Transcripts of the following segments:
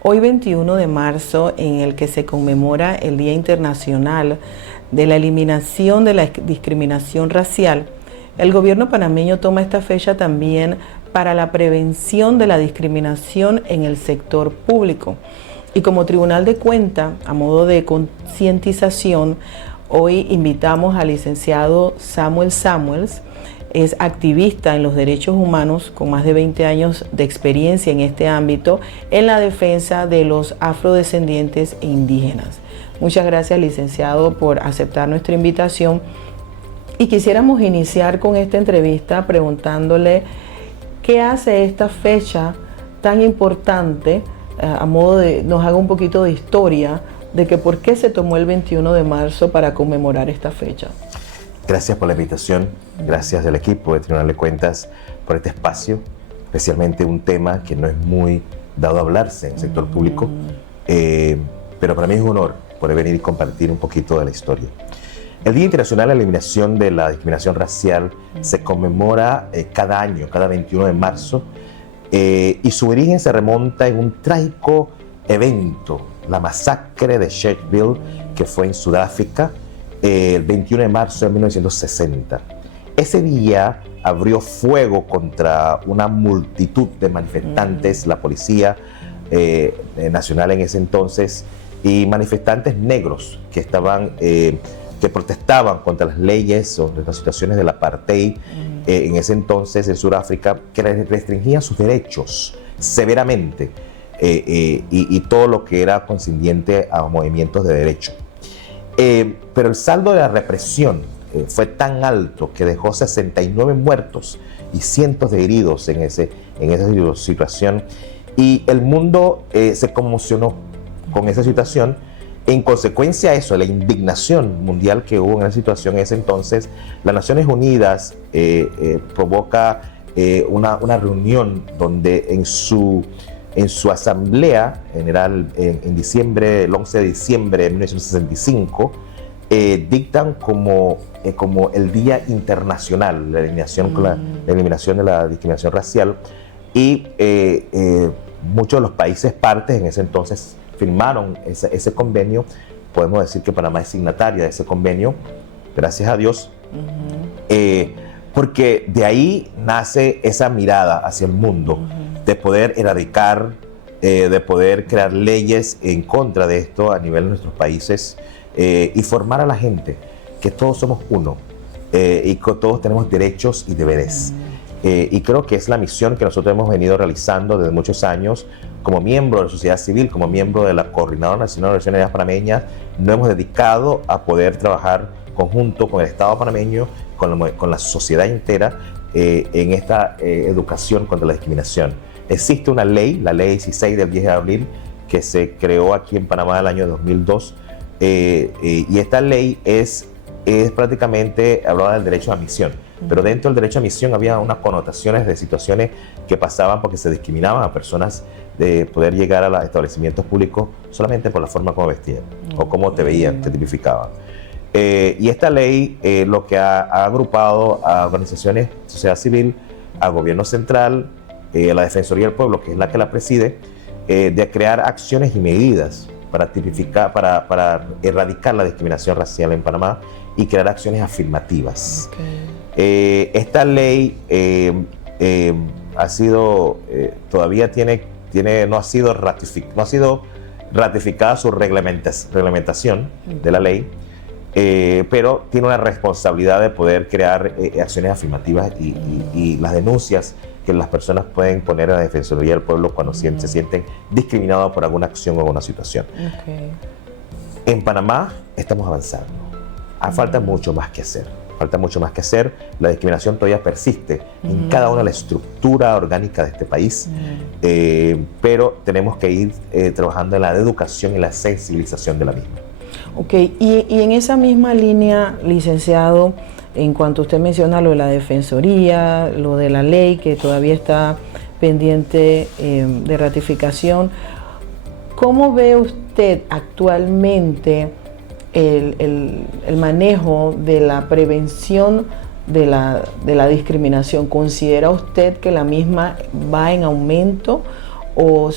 Hoy 21 de marzo, en el que se conmemora el Día Internacional de la Eliminación de la Discriminación Racial, el gobierno panameño toma esta fecha también para la prevención de la discriminación en el sector público. Y como Tribunal de Cuentas, a modo de concientización, hoy invitamos al licenciado Samuel Samuels. Es activista en los derechos humanos con más de 20 años de experiencia en este ámbito en la defensa de los afrodescendientes e indígenas. Muchas gracias, licenciado, por aceptar nuestra invitación. Y quisiéramos iniciar con esta entrevista preguntándole qué hace esta fecha tan importante, a modo de nos haga un poquito de historia de que por qué se tomó el 21 de marzo para conmemorar esta fecha. Gracias por la invitación, gracias al equipo de Tribunal de Cuentas por este espacio, especialmente un tema que no es muy dado a hablarse en el sector público, pero para mí es un honor poder venir y compartir un poquito de la historia. El Día Internacional de la Eliminación de la Discriminación Racial se conmemora cada año, cada 21 de marzo, y su origen se remonta en un trágico evento, la masacre de Sharpeville, que fue en Sudáfrica, el 21 de marzo de 1960. Ese día abrió fuego contra una multitud de manifestantes, la policía nacional en ese entonces, y manifestantes negros que que protestaban contra las leyes o las situaciones del apartheid en ese entonces en Sudáfrica, que restringían sus derechos severamente y todo lo que era concerniente a movimientos de derecho. Pero el saldo de la represión fue tan alto que dejó 69 muertos y cientos de heridos en esa situación, y el mundo se conmocionó con esa situación. En consecuencia de eso, la indignación mundial que hubo en esa situación en ese entonces, las Naciones Unidas provoca una reunión donde en su asamblea general en diciembre, el 11 de diciembre de 1965, dictan como el Día Internacional de la Eliminación de la Discriminación Racial, y muchos de los países partes en ese entonces firmaron ese convenio. Podemos decir que Panamá es signataria de ese convenio, gracias a Dios, porque de ahí nace esa mirada hacia el mundo, de poder erradicar, de poder crear leyes en contra de esto a nivel de nuestros países, y formar a la gente que todos somos uno, y que todos tenemos derechos y deberes. Y creo que es la misión que nosotros hemos venido realizando desde muchos años como miembro de la sociedad civil, como miembro de la Coordinadora Nacional de Organizaciones Panameñas. Nos hemos dedicado a poder trabajar conjunto con el Estado panameño, con la sociedad entera, en esta educación contra la discriminación. Existe una ley, la ley 16 del 10 de abril, que se creó aquí en Panamá en el año 2002, y esta ley es prácticamente hablaba del derecho a admisión, pero dentro del derecho a admisión había unas connotaciones de situaciones que pasaban porque se discriminaban a personas de poder llegar a los establecimientos públicos solamente por la forma como vestían o cómo te veían, te tipificaban. Y esta ley lo que ha agrupado a organizaciones, sociedad civil, al gobierno central, a la Defensoría del Pueblo, que es la que la preside, de crear acciones y medidas para tipificar, para erradicar la discriminación racial en Panamá y crear acciones afirmativas. Esta ley ha sido, todavía no ha sido ratificada su reglamentación de la ley, pero tiene una responsabilidad de poder crear acciones afirmativas y las denuncias que las personas pueden poner a la Defensoría del Pueblo cuando se sienten discriminados por alguna acción o alguna situación. En Panamá estamos avanzando. Falta mucho más que hacer. La discriminación todavía persiste en cada una de la estructura orgánica de este país, pero tenemos que ir trabajando en la educación y la sensibilización de la misma. Y en esa misma línea, licenciado, en cuanto usted menciona lo de la Defensoría, lo de la ley que todavía está pendiente de ratificación, ¿cómo ve usted actualmente el manejo de la prevención de la discriminación? ¿Considera usted que la misma va en aumento o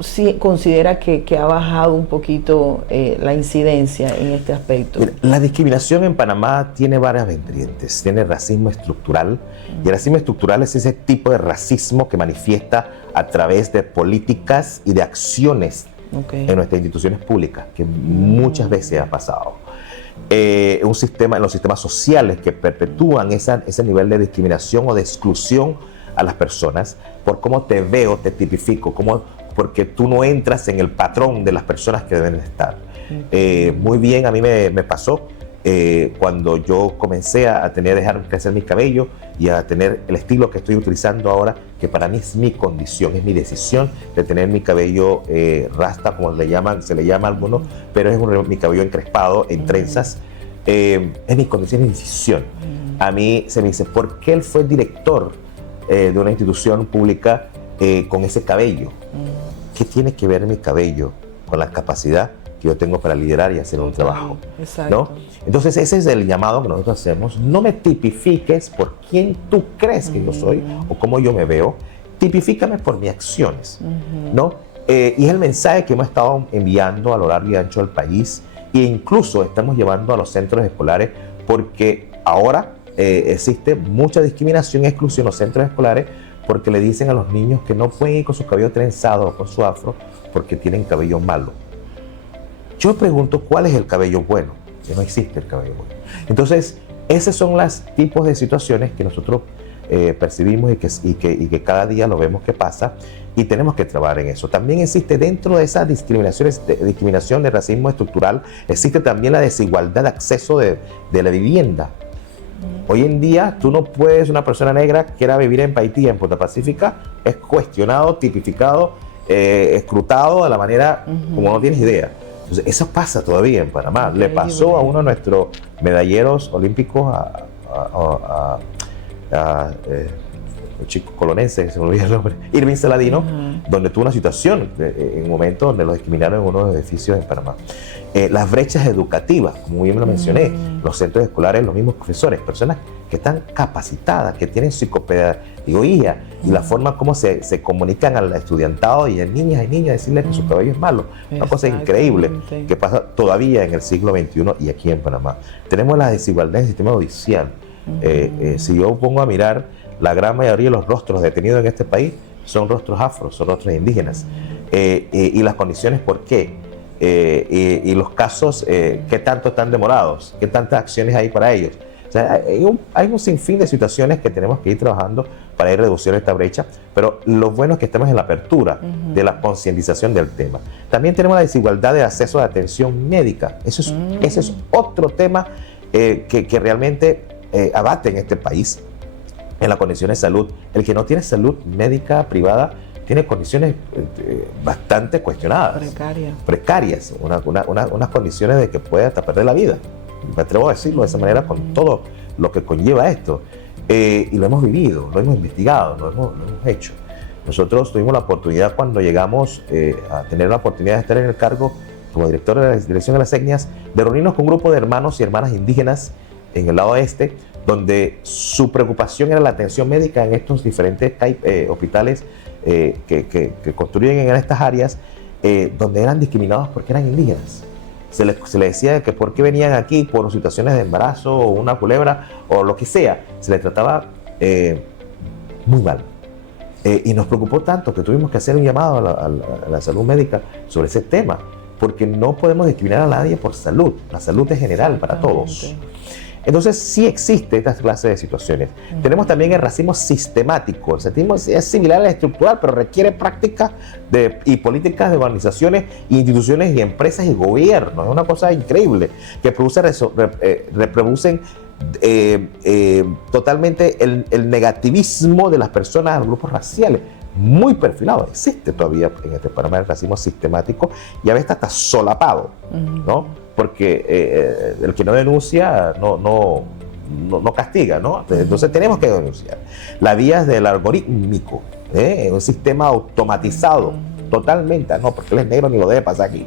sí considera que ha bajado un poquito la incidencia en este aspecto? Mira, la discriminación en Panamá tiene varias vertientes. Tiene racismo estructural, y el racismo estructural es ese tipo de racismo que manifiesta a través de políticas y de acciones en nuestras instituciones públicas, que muchas veces ha pasado. En los sistemas sociales que perpetúan ese nivel de discriminación o de exclusión a las personas por cómo te veo, te tipifico, porque tú no entras en el patrón de las personas que deben estar. Muy bien, a mí me pasó cuando yo comencé a dejar crecer mi cabello y a tener el estilo que estoy utilizando ahora, que para mí es mi condición, es mi decisión de tener mi cabello rasta, como se le llama a algunos, pero es mi cabello encrespado, en trenzas. Es mi condición, es mi decisión. A mí se me dice, ¿por qué él fue director de una institución pública con ese cabello? ¿Qué tiene que ver mi cabello con la capacidad que yo tengo para liderar y hacer un trabajo? Exacto. ¿No? Entonces ese es el llamado que nosotros hacemos. No me tipifiques por quién tú crees que yo soy o cómo yo me veo. Tipifícame por mis acciones, ¿no? Y es el mensaje que hemos estado enviando a lo largo y ancho del país, e incluso estamos llevando a los centros escolares, porque ahora existe mucha discriminación y exclusión en los centros escolares, porque le dicen a los niños que no pueden ir con su cabello trenzado o con su afro porque tienen cabello malo. Yo pregunto, ¿cuál es el cabello bueno? Que no existe el cabello bueno. Entonces, esos son los tipos de situaciones que nosotros percibimos y que cada día lo vemos que pasa, y tenemos que trabajar en eso. También existe dentro de esas discriminación de racismo estructural, existe también la desigualdad de acceso de la vivienda. Hoy en día, tú no puedes, una persona negra que quiera vivir en Paití, en Punta Pacífica, es cuestionado, tipificado, escrutado de la manera como no tienes idea. Entonces, eso pasa todavía en Panamá. Le pasó a uno de nuestros medalleros olímpicos, un chico colonense, se me olvidó el nombre, Irving Saladino, donde tuvo una situación en un momento donde lo discriminaron en uno de los edificios en Panamá. Las brechas educativas, como bien lo mencioné, los centros escolares, los mismos profesores, personas que están capacitadas, que tienen psicopedagogía, y la forma como se comunican al estudiantado y a niñas y niñas, decirles que su cabello es malo. Una cosa increíble que pasa todavía en el siglo XXI y aquí en Panamá. Tenemos la desigualdad en el sistema judicial. Si yo pongo a mirar, la gran mayoría de los rostros detenidos en este país son rostros afros, son rostros indígenas. Y las condiciones, ¿por qué? Y los casos, ¿qué tanto están demorados? ¿Qué tantas acciones hay para ellos? O sea, hay un sinfín de situaciones que tenemos que ir trabajando para ir reduciendo esta brecha, pero lo bueno es que estamos en la apertura de la concientización del tema. También tenemos la desigualdad de acceso a atención médica. Ese es otro tema que realmente abate en este país, en las condiciones de salud. El que no tiene salud médica privada tiene condiciones bastante cuestionadas. Precarias. Unas condiciones de que puede hasta perder la vida. Me atrevo a decirlo de esa manera, con todo lo que conlleva esto. Y lo hemos vivido, lo hemos investigado, lo hemos hecho. Nosotros tuvimos la oportunidad, cuando llegamos a tener la oportunidad de estar en el cargo como director de la Dirección de las Etnias, de reunirnos con un grupo de hermanos y hermanas indígenas en el lado oeste, donde su preocupación era la atención médica en estos diferentes hospitales que construyen en estas áreas, donde eran discriminados porque eran indígenas. Se les decía que por qué venían aquí por situaciones de embarazo o una culebra o lo que sea, se les trataba muy mal. Y nos preocupó tanto que tuvimos que hacer un llamado a la salud médica sobre ese tema, porque no podemos discriminar a nadie por salud. La salud es general para todos. Entonces sí existe esta clase de situaciones. Tenemos también el racismo sistemático. El racismo es similar al estructural, pero requiere prácticas y políticas de organizaciones, instituciones y empresas y gobiernos. Es una cosa increíble que reproducen totalmente el negativismo de las personas a los grupos raciales. Muy perfilado. Existe todavía en este Panamá el racismo sistemático, y a veces hasta solapado, ¿no? Porque el que no denuncia no castiga, ¿no? Entonces tenemos que denunciar. Las vías del algorítmico, un sistema automatizado, totalmente, no, porque él es negro ni lo debe pasar aquí,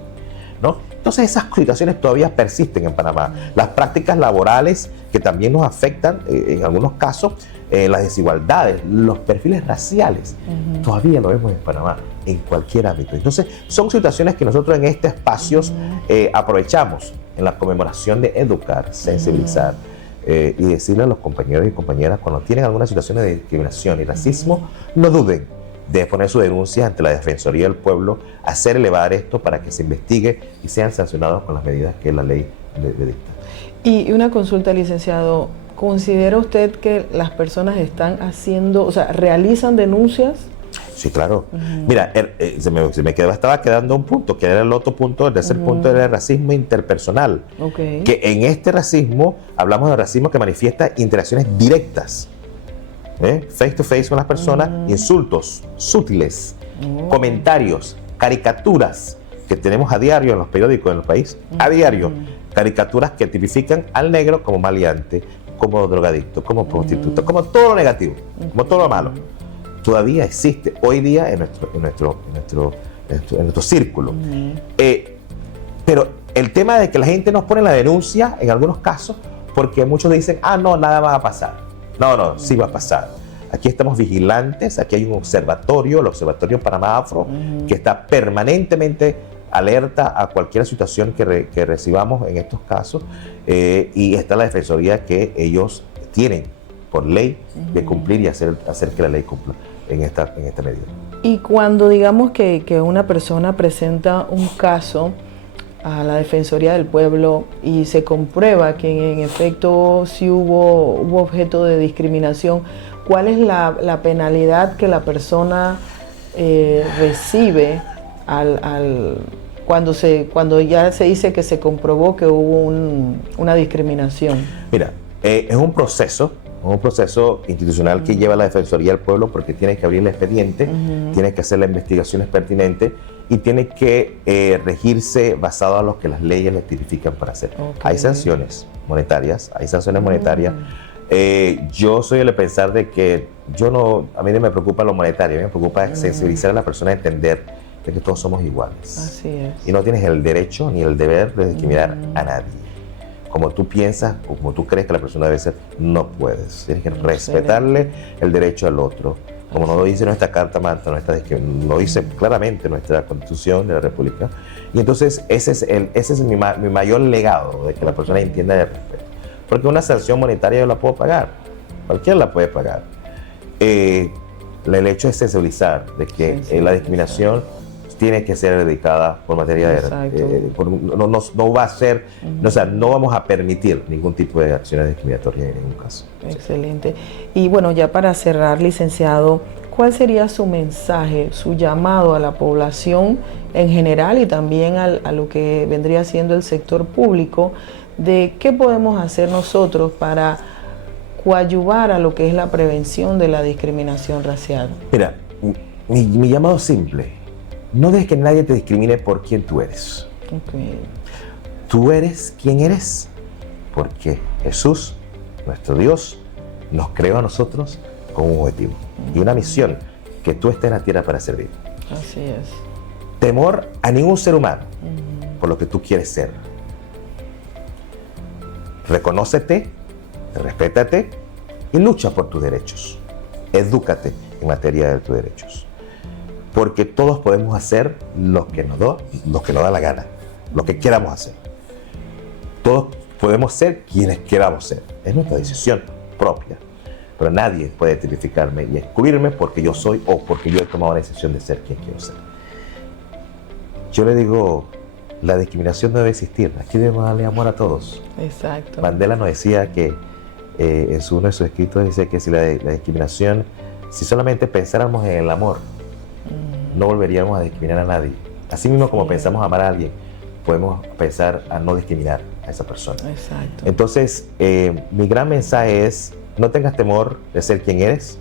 ¿no? Entonces esas situaciones todavía persisten en Panamá. Las prácticas laborales que también nos afectan, en algunos casos, las desigualdades, los perfiles raciales, todavía lo vemos en Panamá. en cualquier ámbito. Entonces, son situaciones que nosotros en estos espacios aprovechamos en la conmemoración de educar, sensibilizar y decirle a los compañeros y compañeras cuando tienen alguna situación de discriminación y racismo, no duden de poner su denuncia ante la Defensoría del Pueblo, hacer elevar esto para que se investigue y sean sancionados con las medidas que la ley le dicta. Y una consulta, licenciado, ¿considera usted que las personas están haciendo, o sea, realizan denuncias? Sí, claro. Mira, estaba quedando un punto, que era el otro punto, el tercer punto era el racismo interpersonal. Que en este racismo, hablamos de racismo que manifiesta interacciones directas, face to face con las personas, insultos sutiles, comentarios, caricaturas que tenemos a diario en los periódicos en el país, a diario, caricaturas que tipifican al negro como maleante, como drogadicto, como prostituta, como todo lo negativo, como todo lo malo. Todavía existe hoy día en nuestro círculo. Pero el tema de que la gente nos pone la denuncia en algunos casos, porque muchos dicen, no, nada va a pasar. No, sí va a pasar. Aquí estamos vigilantes, aquí hay un observatorio, el Observatorio Panamá Afro, que está permanentemente alerta a cualquier situación que recibamos en estos casos, y está la Defensoría que ellos tienen por ley de cumplir y hacer que la ley cumpla en esta medida. Y cuando digamos que una persona presenta un caso a la Defensoría del Pueblo y se comprueba que en efecto sí hubo objeto de discriminación, ¿cuál es la penalidad que la persona recibe cuando ya se dice que se comprobó que hubo una discriminación? Mira, es un proceso institucional que lleva la Defensoría del Pueblo, porque tiene que abrir el expediente, tiene que hacer las investigaciones pertinentes y tiene que regirse basado a lo que las leyes le tipifican para hacer. Hay sanciones monetarias, yo soy el de pensar de que a mí no me preocupa lo monetario, a mí me preocupa sensibilizar a la persona a entender de que todos somos iguales. Así es. Y no tienes el derecho ni el deber de discriminar a nadie. Como tú piensas, o como tú crees que la persona debe ser, no puedes. Tienes que respetarle el derecho al otro. Como nos lo dice nuestra Carta Magna, lo dice claramente nuestra Constitución de la República. Y entonces ese es mi mayor legado, de que la persona entienda el respeto. Porque una sanción monetaria yo la puedo pagar, cualquiera la puede pagar. El hecho es sensibilizar de que la discriminación tiene que ser dedicada por materia de... no va a ser, no vamos a permitir ningún tipo de acciones discriminatorias en ningún caso. Excelente. Y bueno, ya para cerrar, licenciado, ¿cuál sería su mensaje, su llamado a la población en general y también a lo que vendría siendo el sector público, de qué podemos hacer nosotros para coadyuvar a lo que es la prevención de la discriminación racial? Mira, mi llamado es simple. No dejes que nadie te discrimine por quién tú eres. Tú eres quien eres porque Jesús, nuestro Dios, nos creó a nosotros con un objetivo y una misión, que tú estés en la tierra para servir. Así es. Temor a ningún ser humano por lo que tú quieres ser. Reconócete, respétate y lucha por tus derechos. Edúcate en materia de tus derechos. Porque todos podemos hacer lo que nos da la gana, lo que queramos hacer. Todos podemos ser quienes queramos ser. Es nuestra decisión propia. Pero nadie puede tipificarme y excluirme porque yo soy o porque yo he tomado la decisión de ser quien quiero ser. Yo le digo, la discriminación no debe existir. Aquí debemos darle amor a todos. Exacto. Mandela nos decía que en uno de sus escritos dice que si la discriminación, si solamente pensáramos en el amor, no volveríamos a discriminar a nadie. Así mismo como pensamos amar a alguien, podemos pensar a no discriminar a esa persona. Exacto. Entonces, mi gran mensaje es, no tengas temor de ser quien eres,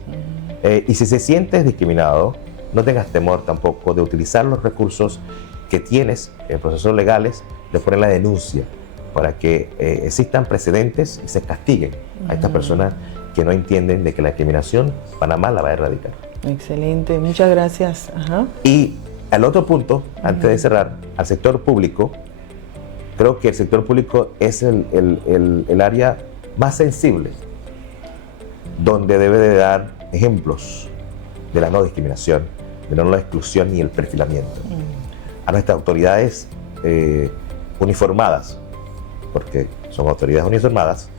y si se sientes discriminado, no tengas temor tampoco de utilizar los recursos que tienes en procesos legales, de poner la denuncia para que existan precedentes y se castiguen a estas personas que no entienden de que la discriminación Panamá la va a erradicar. Excelente, muchas gracias. Y al otro punto, antes de cerrar, al sector público, creo que el sector público es el área más sensible, donde debe de dar ejemplos de la no discriminación, pero no la exclusión ni el perfilamiento. A nuestras autoridades uniformadas, porque son autoridades uniformadas,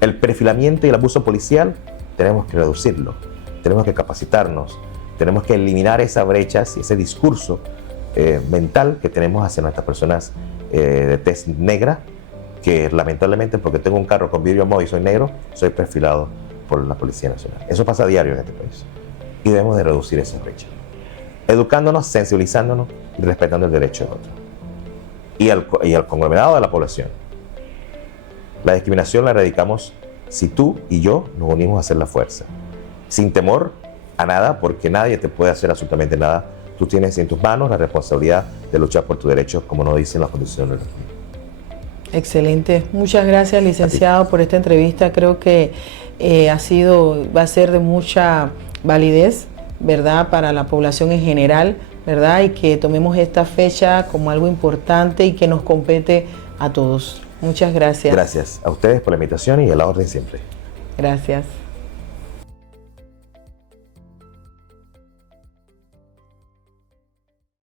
el perfilamiento y el abuso policial tenemos que reducirlo, tenemos que capacitarnos, tenemos que eliminar esas brechas y ese discurso mental que tenemos hacia nuestras personas de tez negra, que lamentablemente porque tengo un carro con vidrio móvil y soy negro, soy perfilado por la Policía Nacional. Eso pasa a diario en este país y debemos de reducir esa brecha, educándonos, sensibilizándonos y respetando el derecho de otro y al conglomerado de la población. La discriminación la erradicamos si tú y yo nos unimos a hacer la fuerza, sin temor a nada, porque nadie te puede hacer absolutamente nada. Tú tienes en tus manos la responsabilidad de luchar por tus derechos, como nos dicen las constituciones. Excelente. Muchas gracias, licenciado, por esta entrevista. Creo que va a ser de mucha validez, ¿verdad?, para la población en general, ¿verdad?, y que tomemos esta fecha como algo importante y que nos compete a todos. Muchas gracias. Gracias a ustedes por la invitación y a la orden siempre. Gracias.